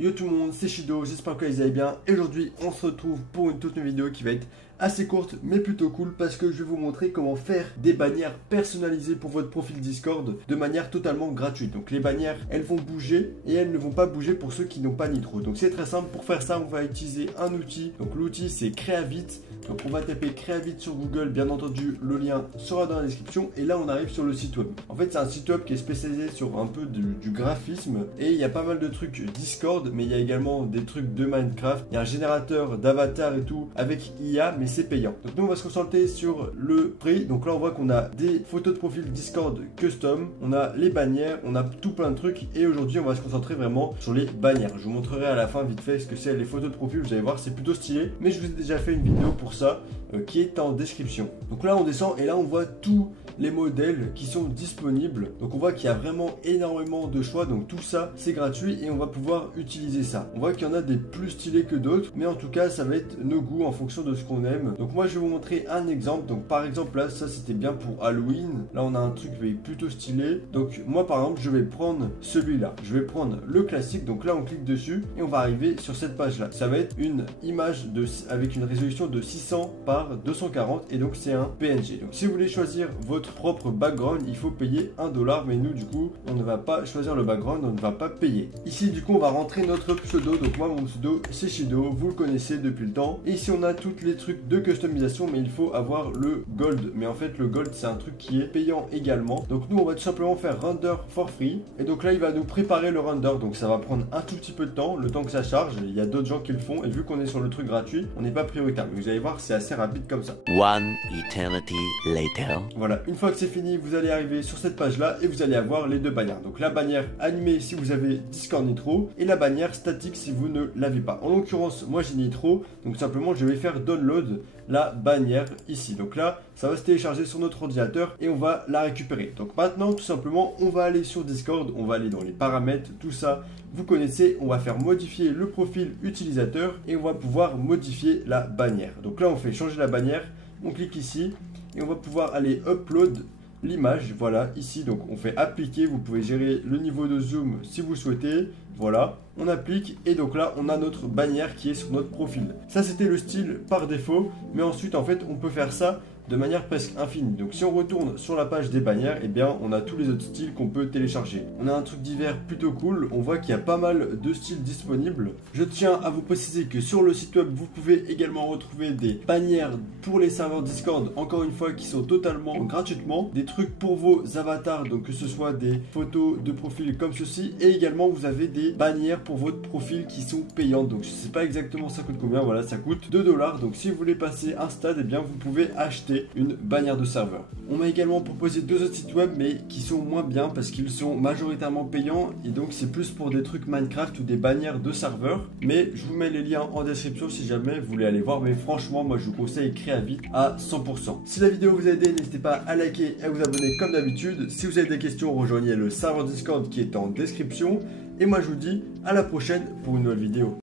Yo tout le monde, c'est Shido, j'espère que vous allez bien. Et aujourd'hui, on se retrouve pour une toute nouvelle vidéo qui va être assez courte mais plutôt cool parce que je vais vous montrer comment faire des bannières personnalisées pour votre profil Discord de manière totalement gratuite. Donc les bannières, elles vont bouger et elles ne vont pas bouger pour ceux qui n'ont pas Nitro. Donc c'est très simple, pour faire ça, on va utiliser un outil. Donc l'outil c'est Creavit. Donc on va taper Creavit sur Google, bien entendu, le lien sera dans la description et là on arrive sur le site web. En fait, c'est un site web qui est spécialisé sur un peu du graphisme et il y a pas mal de trucs Discord, mais il y a également des trucs de Minecraft. Il y a un générateur d'avatar et tout avec IA, mais c'est payant. Donc nous on va se concentrer sur le prix. Donc là on voit qu'on a des photos de profil Discord custom, on a les bannières, on a tout plein de trucs et aujourd'hui on va se concentrer vraiment sur les bannières. Je vous montrerai à la fin vite fait ce que c'est les photos de profil, vous allez voir c'est plutôt stylé, mais je vous ai déjà fait une vidéo pour ça qui est en description. Donc là on descend et là on voit tous les modèles qui sont disponibles. Donc on voit qu'il y a vraiment énormément de choix, donc tout ça c'est gratuit et on va pouvoir utiliser ça. On voit qu'il y en a des plus stylés que d'autres, mais en tout cas ça va être nos goûts en fonction de ce qu'on aime. Donc moi je vais vous montrer un exemple. Donc par exemple là ça c'était bien pour Halloween, là on a un truc plutôt stylé. Donc moi par exemple je vais prendre celui-là, je vais prendre le classique. Donc là on clique dessus et on va arriver sur cette page là. Ça va être une image avec une résolution de 600 par 240 et donc c'est un PNG. Donc si vous voulez choisir votre propre background, il faut payer 1 $, mais nous du coup on ne va pas choisir le background, on ne va pas payer. Ici du coup on va rentrer notre pseudo. Donc moi mon pseudo c'est Shido, vous le connaissez depuis le temps. Et ici on a tous les trucs de customisation, mais il faut avoir le gold. Mais en fait le gold c'est un truc qui est payant également. Donc nous on va tout simplement faire render for free. Et donc là il va nous préparer le render. Donc ça va prendre un tout petit peu de temps, le temps que ça charge. Il y a d'autres gens qui le font et vu qu'on est sur le truc gratuit, on n'est pas prioritaire. Mais vous allez voir c'est assez rapide comme ça. One eternity later. Voilà, une fois que c'est fini, vous allez arriver sur cette page là et vous allez avoir les deux bannières. Donc la bannière animée si vous avez Discord Nitro et la bannière statique si vous ne l'avez pas. En l'occurrence, moi j'ai Nitro, donc simplement je vais faire download la bannière ici. Donc là, ça va se télécharger sur notre ordinateur et on va la récupérer. Donc maintenant, tout simplement, on va aller sur Discord, on va aller dans les paramètres, tout ça. Vous connaissez, on va faire modifier le profil utilisateur et on va pouvoir modifier la bannière. Donc là, on fait changer la bannière, on clique ici et on va pouvoir aller upload l'image. Voilà, ici, donc on fait appliquer. Vous pouvez gérer le niveau de zoom si vous souhaitez. Voilà, on applique et donc là on a notre bannière qui est sur notre profil. Ça c'était le style par défaut, mais ensuite en fait on peut faire ça de manière presque infinie. Donc si on retourne sur la page des bannières, eh bien on a tous les autres styles qu'on peut télécharger. On a un truc divers plutôt cool, on voit qu'il y a pas mal de styles disponibles. Je tiens à vous préciser que sur le site web vous pouvez également retrouver des bannières pour les serveurs Discord, encore une fois qui sont totalement gratuitement, des trucs pour vos avatars, donc que ce soit des photos de profil comme ceci, et également vous avez des bannières pour votre profil qui sont payantes. Donc je sais pas exactement ça coûte combien, voilà ça coûte 2 $. Donc si vous voulez passer un stade, eh bien vous pouvez acheter une bannière de serveur. On m'a également proposé deux autres sites web mais qui sont moins bien parce qu'ils sont majoritairement payants et donc c'est plus pour des trucs Minecraft ou des bannières de serveurs. Mais je vous mets les liens en description si jamais vous voulez aller voir. Mais franchement moi je vous conseille Creavit à 100%. Si la vidéo vous a aidé, n'hésitez pas à liker et à vous abonner comme d'habitude. Si vous avez des questions, rejoignez le serveur Discord qui est en description. Et moi je vous dis à la prochaine pour une nouvelle vidéo.